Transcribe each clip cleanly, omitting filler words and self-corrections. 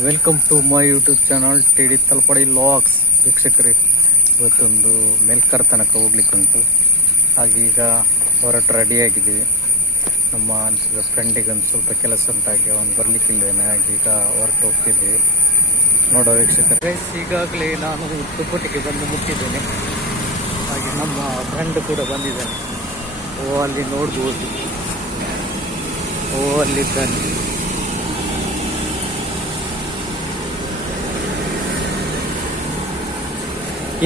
Welcome to my YouTube channel T D. Talapady vlogs. ವೀಕ್ಷಕರೇ, ಇವತ್ತೊಂದು ಮೆಲ್ಕರ್ ತನಕ ಹೋಗ್ಲಿಕ್ಕುಂಟು. ಹಾಗೆ ಈಗ ಹೊರಟು ರೆಡಿಯಾಗಿದ್ದೀವಿ. ನಮ್ಮ ಫ್ರೆಂಡಿಗೊಂದು ಸ್ವಲ್ಪ ಕೆಲಸ ಉಂಟಾಗಿ ಅವನು ಬರಲಿಕ್ಕಿಲ್ವೇನೆ, ಹಾಗೆ ಈಗ ಹೊರಟು ಹೋಗ್ತಿದ್ದೀವಿ. ನೋಡೋ ವೀಕ್ಷಕರೇ, ಈಗಾಗಲೇ ನಾನು ತುಪ್ಪಟ್ಟಿಗೆ ಬಂದು ಮುಟ್ಟಿದ್ದೇನೆ. ಹಾಗೆ ನಮ್ಮ ಫ್ರೆಂಡ್ ಕೂಡ ಬಂದಿದ್ದಾನೆ. ಅಲ್ಲಿ ನೋಡ್ಬೋದು, ಅಲ್ಲಿದ್ದಾನೆ.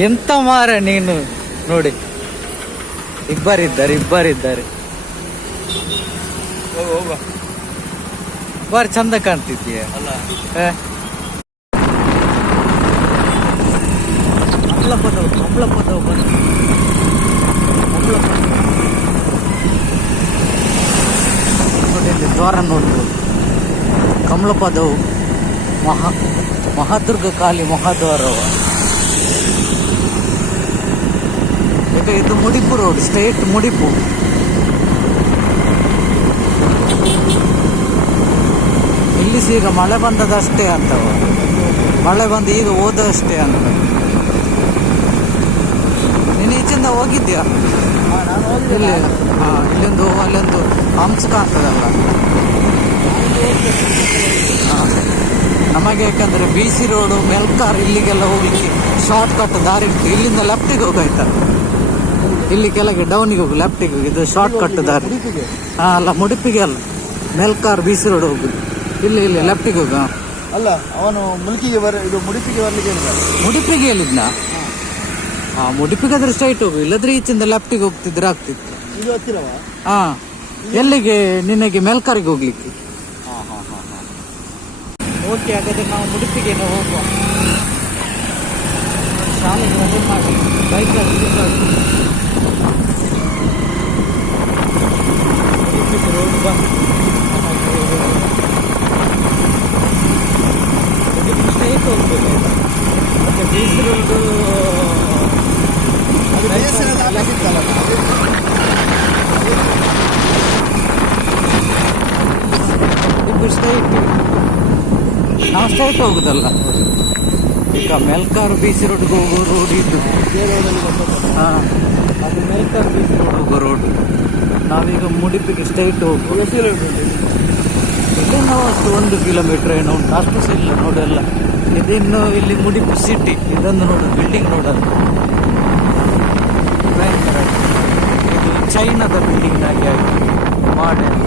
ಎಂತ ಮಾರ ನೀನು ನೋಡಿ, ಇಬ್ಬರಿದ್ದಾರೆ ಬಾರಿ ಚಂದ ಕಾಣ್ತಿದ್ದೀಯ ಅಲ್ಲ. ಹಂಪ್ಲಪದವು ಬಂದು ನೋಡಿ, ಇಲ್ಲಿ ದ್ವಾರ ನೋಡ್ಬೋದು. ಕಮಲಪದವು ಮಹಾದುರ್ಗ ಕಾಳಿ ಮಹಾದ್ವಾರವ. ಇದು ಮುಡಿಪು ರೋಡ್, ಸ್ಟ್ರೇಟ್ ಮುಡಿಪು. ಇಲ್ಲಿ ಈಗ ಮಳೆ ಬಂದದಷ್ಟೇ ಅಂತವ, ಮಳೆ ಬಂದು ಈಗ ಹೋದಷ್ಟೇ ಅಂತ. ನೀನು ಈಚಿಂದ ಹೋಗಿದ್ಯಾ? ಇಲ್ಲಿ ಇಲ್ಲಿಂದು ಅಲ್ಲೊಂದು ಹಂಪ್ಸ್ ಕಾಣ್ತದಲ್ಲ ನಮಗೆ. ಯಾಕಂದ್ರೆ BC ರೋಡು, ಮೆಲ್ಕಾರ್ ಇಲ್ಲಿಗೆಲ್ಲ ಹೋಗ್ಲಿಕ್ಕೆ ಶಾರ್ಟ್ ಕಟ್ ದಾರಿ ಇತ್ತು. ಇಲ್ಲಿಂದ ಲೆಫ್ಟಿಗೆ ಹೋಗಾಯ್ತಾ, ಇಲ್ಲಿ ಕೆಳಗೆ ಡೌನಿಗೆ ಹೋಗು, ಲೆಫ್ಟಿಗೆ ಹೋಗಿ. ಇದು ಶಾರ್ಟ್ ಕಟ್ ದಾರಿ. ಅಲ್ಲ, ಮುಡಿಪಿಗೆ ಅಲ್ಲ, ಮೆಲ್ಕಾರ್ BC ರೋಡ್ ಹೋಗುದು. ಇಲ್ಲಿ ಲೆಫ್ಟಿಗೆ ಹೋಗ. ಅಲ್ಲ, ಅವನು ಮುಲ್ಕಿಗೆ ಇದು ಮುಡಿಪಿಗೆ ಬರ್ಲಿಕ್ಕೆ ಹೇಳಿದ. ಮುಡಿಪಿಗೆ ಹೇಳಿದ್ನ? ಮುಡಿಪಿಗೆ ಆದ್ರೆ ಸ್ಟ್ರೈಟ್ ಹೋಗು, ಇಲ್ಲದ್ರೆ ಈಚಿಂದ ಲೆಫ್ಟಿಗೆ ಹೋಗ್ತಿದ್ರೆ ಆಗ್ತಿತ್ತು. ಇದು ಹತ್ತಿರವ? ಎಲ್ಲಿಗೆ? ನಿನಗೆ ಮೆಲ್ಕಾರಿಗೆ ಹೋಗ್ಲಿಕ್ಕೆ. ಓಕೆ, ಹಾಗಾದ್ರೆ ನಾವು ಮುಡಿಪಿಗೆ ಹೋಗುವ. ಶಾಲೆಗೆ ಮಾಡಿ ಬೈಕಲ್ಲಿ ರೋಡ್ ಬಂದು ಸ್ಟ್ರೈಟ್ ಹೋಗ್ಬೇಕು. ಮತ್ತೆ BC ರೋಡು ಸ್ಟ್ರೈಟ್, ನಾವು ಸ್ಟ್ರೈಟ್ ಹೋಗುದಲ್ಲ. ಈಗ ಮೆಲ್ಕಾರ್ BC ರೋಡ್ಗೆ ಹೋಗೋ ರೋಡ್ ಇದು. ಅದು ಮೆಲ್ಕಾರ್ BC ರೋಡ್ ಹೋಗೋ ರೋಡ್. ನಾವೀಗ ಮುಡಿಪಿಗೆ ಸ್ಟ್ರೈಟ್ ಹೋಗುವ. ಇಲ್ಲಿ ನಾವು ಅಷ್ಟು 1 ಕಿಲೋಮೀಟರ್ ಏನೋ ಉಂಟು, ಅಷ್ಟು ಸಹ ಇಲ್ಲ ನೋಡೆಲ್ಲ. ಇದಿನ್ನು ಇಲ್ಲಿ ಮುಡಿಪು ಸಿಟಿ. ಇದೊಂದು ನೋಡೋದು, ಬಿಲ್ಡಿಂಗ್ ನೋಡೋದು ಭಯಂಕರ. ಇದು ಚೈನಾದ ಬಿಲ್ಡಿಂಗ್ ಆಗಿ ಮಾಡಲ್.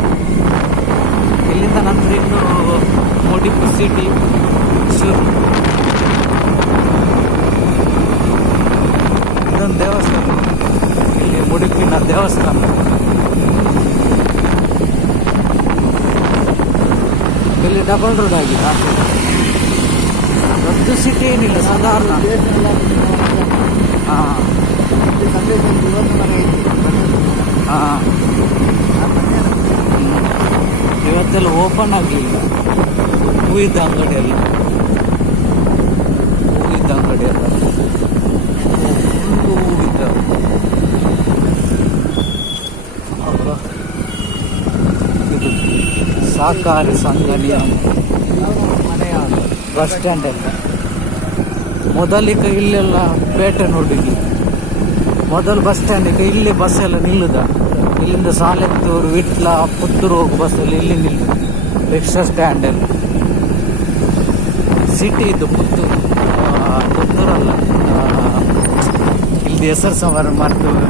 ಇಲ್ಲಿಂದ ನಂತರ ಇನ್ನು ಮುಡಿಪು ಸಿಟಿ ಶುರು. ಇದೊಂದು ದೇವಸ್ಥಾನ, ಇಲ್ಲಿ ಮುಡಿಪಿನ ದೇವಸ್ಥಾನ. ಇಲ್ಲಿ ಡಬಲ್ ರೋಡ್ ಆಗಿದೆ. ದೊಡ್ಡ ಸಿಟಿ ಏನಿಲ್ಲ, ಸಾಧಾರಣ. ಇವತ್ತೆಲ್ಲ ಓಪನ್ ಆಗಲಿಲ್ಲ. ಹೂವಿದ್ದ ಅಂಗಡಿ ಎಲ್ಲ ಹೂವಿದ್ದ. ಇದು ಸಹಕಾರಿ ಸಂಘ ನಿಯಮ ಮನೆಯ ಬಸ್ ಸ್ಟ್ಯಾಂಡ್ ಎಲ್ಲ. ಮೊದಲಿಗೆ ಇಲ್ಲೆಲ್ಲ ಪೇಟೆ ನೋಡಿದ್ವಿ. ಮೊದಲು ಬಸ್ ಸ್ಟ್ಯಾಂಡಿಗೆ ಇಲ್ಲಿ ಬಸ್ ಎಲ್ಲ ನಿಲ್ಲುದ. ಇಲ್ಲಿಂದ ಸಾಲೆತ್ತೂರು, ವಿಟ್ಲ, ಪುತ್ತೂರು ಹೋಗೋ ಬಸ್ಸಲ್ಲಿ ಇಲ್ಲಿ ನಿಲ್ಲು. ರಿಕ್ಷಾ ಸ್ಟ್ಯಾಂಡ್ ಎಲ್ಲ ಸಿಟಿ ಇದ್ದು. ಪುತ್ತೂರಲ್ಲ, ಇಲ್ಲಿ ಹೆಸರು ಸವಾರ ಮಾಡ್ತೀವಿ.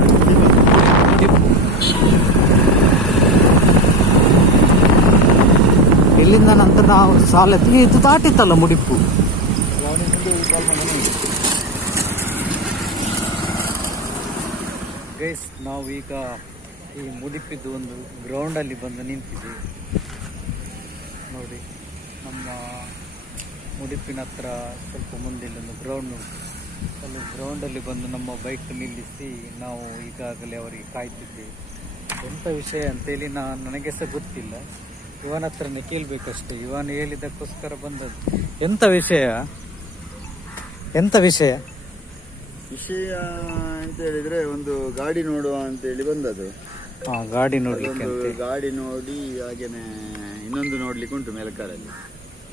ಇಲ್ಲಿಂದ ನಂತರ ನಾವು ಸಾಲೆತ್ತಿಗೆ ಇದು ದಾಟಿತ್ತಲ್ಲ ಮುಡಿಪು. ಗೈಸ್, ನಾವು ಈಗ ಈ ಮುಡಿಪಿದ್ದು ಒಂದು ಗ್ರೌಂಡಲ್ಲಿ ಬಂದು ನಿಂತಿದ್ದೀವಿ ನೋಡಿ. ನಮ್ಮ ಮುಡಿಪಿನ ಹತ್ರ ಸ್ವಲ್ಪ ಮುಂದೆ ಒಂದು ಗ್ರೌಂಡ್ ಉಂಟು. ಅಲ್ಲಿ ಗ್ರೌಂಡಲ್ಲಿ ಬಂದು ನಮ್ಮ ಬೈಕ್ ನಿಲ್ಲಿಸಿ ನಾವು ಈಗಾಗಲೇ ಅವರಿಗೆ ಕಾಯ್ತಿದ್ದೇವೆ. ಎಂಥ ವಿಷಯ ಅಂತೇಳಿ ನನಗೆ ಸಹ ಗೊತ್ತಿಲ್ಲ. ಇವನ ಹತ್ರನೇ ಕೇಳಬೇಕಷ್ಟೇ. ಇವನು ಹೇಳಿದ್ದಕ್ಕೋಸ್ಕರ ಬಂದದ್ದು. ಎಂಥ ವಿಷಯ ವಿಷಯ ಅಂತ ಹೇಳಿದ್ರೆ, ಒಂದು ಗಾಡಿ ನೋಡುವ ಅಂತ ಹೇಳಿ ಬಂದದ್ದು. ಗಾಡಿ ನೋಡ್ಲಿಕ್ಕೆ ಗಾಡಿ ನೋಡಿ ಹಾಗೇನೆ ಇನ್ನೊಂದು ನೋಡ್ಲಿಕ್ಕೆ ಉಂಟು ಮೆಲ್ಕಾರಲ್ಲಿ,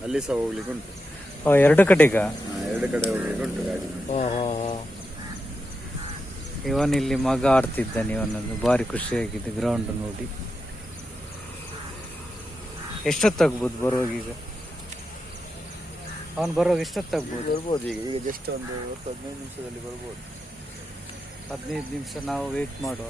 ಅಲ್ಲಿ ಸಹ ಹೋಗ್ಲಿಕ್ಕೆ ಉಂಟು. ಎರಡು ಕಡೆಗ ಎರಡು ಕಡೆ ಹೋಗ್ಲಿಕ್ಕೆ ಉಂಟು ಗಾಡಿ. ಇವನ್ ಇಲ್ಲಿ ಮಗ ಆಡ್ತಿದ್ದಾನೆ, ಇವನನ್ನು ಭಾರಿ ಖುಷಿಯಾಗಿದೆ ಗ್ರೌಂಡ್ ನೋಡಿ. ಎಷ್ಟೊತ್ತಾಗ್ಬೋದು ಬರುವಾಗ? ಈಗ ಅವನು ಬರುವಾಗ ಎಷ್ಟೊತ್ತಾಗ್ಬೋದು? ಬರ್ಬೋದು ಈಗ ಜಸ್ಟ್ ಒಂದು 10-15 ನಿಮಿಷದಲ್ಲಿ ಬರ್ಬೋದು. 15 ನಿಮಿಷ ನಾವು ವೇಟ್ ಮಾಡುವ.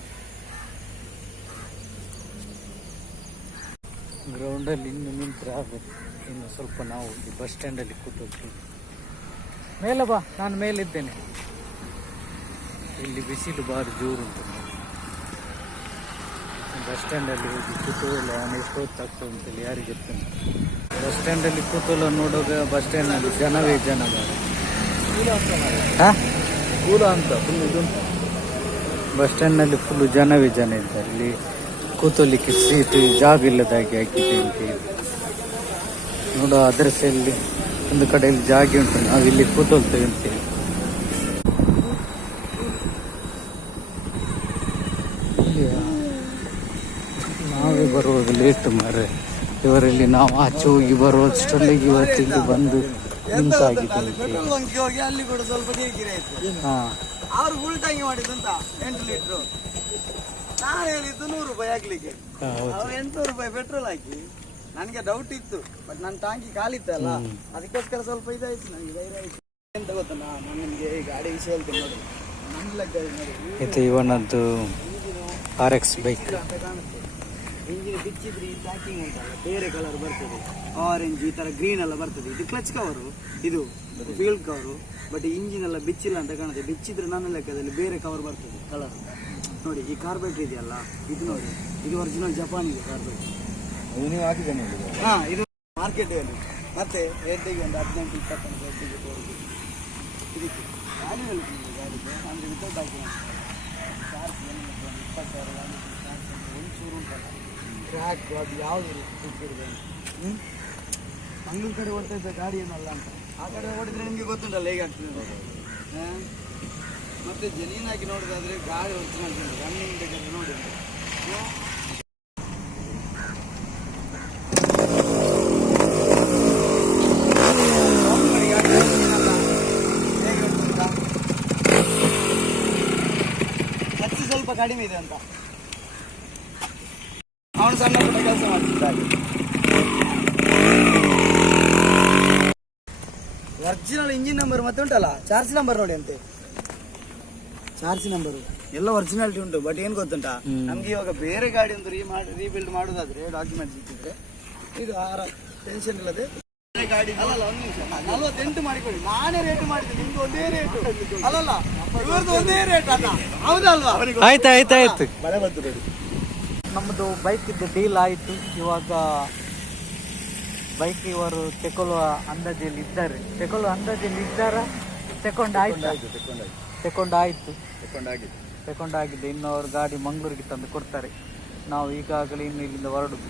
ಗ್ರೌಂಡಲ್ಲಿ ಇನ್ನು ನಿಂತರೆ ಆಗುತ್ತೆ. ಇನ್ನು ಸ್ವಲ್ಪ ನಾವು ಬಸ್ ಸ್ಟ್ಯಾಂಡಲ್ಲಿ ಕೂತ್ಕೊಳ್ತೀವಿ. ಮೇಲೆ ಬಾ, ನಾನು ಮೇಲಿದ್ದೇನೆ. ಇಲ್ಲಿ ಬಿಸಿಲು ಭಾರಿ ಜೋರು ಉಂಟು. ಬಸ್ ಸ್ಟ್ಯಾಂಡಲ್ಲಿ ಹೋಗಿ ಕೂತುವಲ್ಲ, ಅವನು ಎಷ್ಟು ಹೊತ್ತಾಗ್ತದೆ ಅಂತೇಳಿ ಯಾರಿಗೆ ಗೊತ್ತಿಲ್ಲ. ಬಸ್ ಸ್ಟ್ಯಾಂಡಲ್ಲಿ ಕೂತಲ್ಲ ನೋಡುವಾಗ ಬಸ್ ಸ್ಟ್ಯಾಂಡ್ನಲ್ಲಿ ಜನವೇ ಜನ. ಕೂಲ ಅಂತ ಫುಲ್ ಇದು ಬಸ್ ಸ್ಟ್ಯಾಂಡ್ನಲ್ಲಿ ಫುಲ್ ಜನವೇ ಜನ ಇದ್ದಾರೆ. ಇಲ್ಲಿ ಕೂತಲಿಕ್ಕೆ ಸೀಟು ಜಾಗ ಇಲ್ಲದಾಗಿ ಹಾಕಿದೆ ಅಂತ ಹೇಳಿ ನೋಡುವ. ಅದರಸಲ್ಲಿ ಒಂದು ಕಡೆಯಲ್ಲಿ ಜಾಗ ಉಂಟು, ನಾವು ಇಲ್ಲಿ ಕೂತೊಳ್ತೇವೆ ಅಂತೇಳಿ. ನಾವೇ ಬರುವಾಗ ಲೇಟ್ ಮಾರೆ. ಇವರಲ್ಲಿ ನಾವು ಆಚೆ ಹೋಗಿ ಬರುವಷ್ಟರಲ್ಲಿಗೆ ಇವತ್ತಿಲ್ಲಿ ಬಂದು ನಿಂತಾಗಿದೆ ಅಂತೇಳಿ. ಹೋಗಿ ಅಲ್ಲಿ ಕೂಡ ಸ್ವಲ್ಪ ನೀರು ಆಯ್ತು. ಅವ್ರು ಫುಲ್ ಟ್ಯಾಂಕ್ ಮಾಡಿದಂತ 8 ಲೀಟ್ರು. ನಾನು ಹೇಳಿದ್ದು 100 ರೂಪಾಯಿ ಹಾಕ್ಲಿಕ್ಕೆ, ಅವ್ರು 800 ರೂಪಾಯಿ ಪೆಟ್ರೋಲ್ ಹಾಕಿ. ನನಗೆ ಡೌಟ್ ಇತ್ತು, ಬಟ್ ನನ್ನ ಟ್ಯಾಂಕಿ ಖಾಲಿತ್ತಲ್ಲ, ಅದಕ್ಕೋಸ್ಕರ ಸ್ವಲ್ಪ ಇದಾಯ್ತು. ನನಗೆ ಧೈರ್ಯ ಆಯ್ತು. ಎಂತ ಗೊತ್ತಾ, ನಾನು ನಿಮಗೆ ಗಾಡಿ ವಿಷಯ ಹೇಳ್ತೇನೆ ನೋಡಿ. ನನ್ನ ಲೆಕ್ಕ ನೋಡಿ, ಇದು ಇವನದ್ದು RX ಬೈಕ್. ಅಂತ ಕಾಣುತ್ತೆ. ಇಂಜಿನ್ ಬಿಚ್ಚಿದ್ರೆ ಈ ಪ್ಯಾಕಿಂಗ್ ಉಂಟಲ್ಲ, ಬೇರೆ ಕಲರ್ ಬರ್ತದೆ, ಆರೆಂಜ್ ಈ ತರ ಗ್ರೀನ್ ಎಲ್ಲ ಬರ್ತದೆ. ಇದು ಕ್ಲಚ್ ಕವರು, ಇದು ಫ್ಯೂಲ್ ಕವರು. ಬಟ್ ಇಂಜಿನ್ ಎಲ್ಲ ಬಿಚ್ಚಿಲ್ಲ ಅಂತ ಕಾಣುತ್ತೆ. ಬಿಚ್ಚಿದ್ರೆ ನನ್ನ ಲೆಕ್ಕದಲ್ಲಿ ಬೇರೆ ಕವರ್ ಬರ್ತದೆ ಕಲರ್. ನೋಡಿ ಈ ಕಾರ್ಬೇಟ್ರ್ ಇದೆಯಲ್ಲ, ಇದು ನೋಡಿ, ಇದು ಒರಿಜಿನಲ್ ಜಪಾನಿಗೆ ಕಾರ್ಬೇಟ್ರ್. ನೀವು ಹಾಕಿದ್ದೇನೆ. ಇದು ಮಾರ್ಕೆಟಲ್ಲಿ ಮತ್ತೆ ರೇಟಿಗೆ ಒಂದು 18-20 ರೇಟಿಗೆ ಇದಕ್ಕೆ ಗಾಡಿ ಹೇಳ್ತೀನಿ. ಗಾಡಿಗೆ ಅಂದರೆ ವಿತೌಟ್ ಡಾಕ್ಯುಮೆಂಟ್ ಚಾರ್ಜ್ ಏನಿಲ್ಲ, 20,000 ಒಂಚೂರು ಉಂಟಲ್ಲ ಟ್ರ್ಯಾಕ್. ಅದು ಯಾವುದು ಸಿಕ್ಕಿದೆ ಮಂಗಳೂರು ಕಡೆ ಓಡ್ತಾ ಇದ್ದ ಗಾಡಿ ಏನಲ್ಲ ಅಂತ. ಆ ಕಡೆ ಓಡಿದ್ರೆ ನಿಮಗೆ ಗೊತ್ತುಂಟಲ್ಲ ಹೇಗಾಗ್ತದೆ. ಮತ್ತೆ ಜೆನ್ಯೂನ್ ನೋಡೋದಾದ್ರೆ ಗಾಡಿ ಒರಿಜಿನಲ್ ರನ್ನಿಂಗ್ ಬೇಕಾದ್ರೆ ನೋಡಿ. ಖರ್ಚು ಸ್ವಲ್ಪ ಕಡಿಮೆ ಇದೆ ಅಂತ ಅವನು ಸಣ್ಣ ಪುಟ್ಟ ಕೆಲಸ ಮಾಡ್ತಿದ್ದಾನೆ. ಒರಿಜಿನಲ್ ಇಂಜಿನ್ ನಂಬರ್ ಮತ್ತೆ ಉಂಟಲ್ಲ ಚಾರ್ಜ್ ನಂಬರ್ ನೋಡಿ ಅಂತೆ. ಚಾರ್ಜ್ ನಂಬರು ಎಲ್ಲ ಒರಿಜಿನಾಲಿಟಿ ಉಂಟು. ಬಟ್ ಏನ್ ಗೊತ್ತುಂಟಾ, ನಮ್ಗೆ ಇವಾಗ ಬೇರೆ ಗಾಡಿ ಒಂದು ರೀಬಿಲ್ಡ್ ಮಾಡೋದಾದ್ರೆ ಡಾಕ್ಯುಮೆಂಟ್ ಸಿಕ್ಕಿದ್ರೆ ಇದು ಟೆನ್ಷನ್ ಇಲ್ಲದೆ ಗಾಡಿ. ಅಲ್ಲಲ್ಲ, ಒಂದು ನಿಮಿಷ, 48 ಮಾಡಿಕೊಳ್ಳಿ. ನಾನೇ ರೇಟ್ ಮಾಡಿದ್ದೆ, ನಿಮ್ಗೆ ಒಂದೇ ರೇಟು. ಅಲ್ಲಲ್ಲ, ಇವ್ರದ್ದು ಒಂದೇ ರೇಟ್ ಅಲ್ಲ, ಹೌದಲ್ವಾ? ಆಯ್ತು ಮಳೆ ಬಂತು ನೋಡಿ. ನಮ್ಮದು ಬೈಕ್ ಇದ್ದು ಡೀಲ್ ಆಯಿತು. ಇವಾಗ ಬೈಕ್ ಇವರು ತೆಕೊಳ್ಳುವ ಅಂದಾಜಲ್ಲಿ ಇದ್ದಾರೆ. ತಗೊಂಡಾಗಿದೆ. ಇನ್ನು ಅವರು ಗಾಡಿ ಮಂಗಳೂರಿಗೆ ತಂದು ಕೊಡ್ತಾರೆ. ನಾವು ಈಗಾಗಲೇ ಇನ್ನು ಇಲ್ಲಿಂದ ಹೊರಡುದು.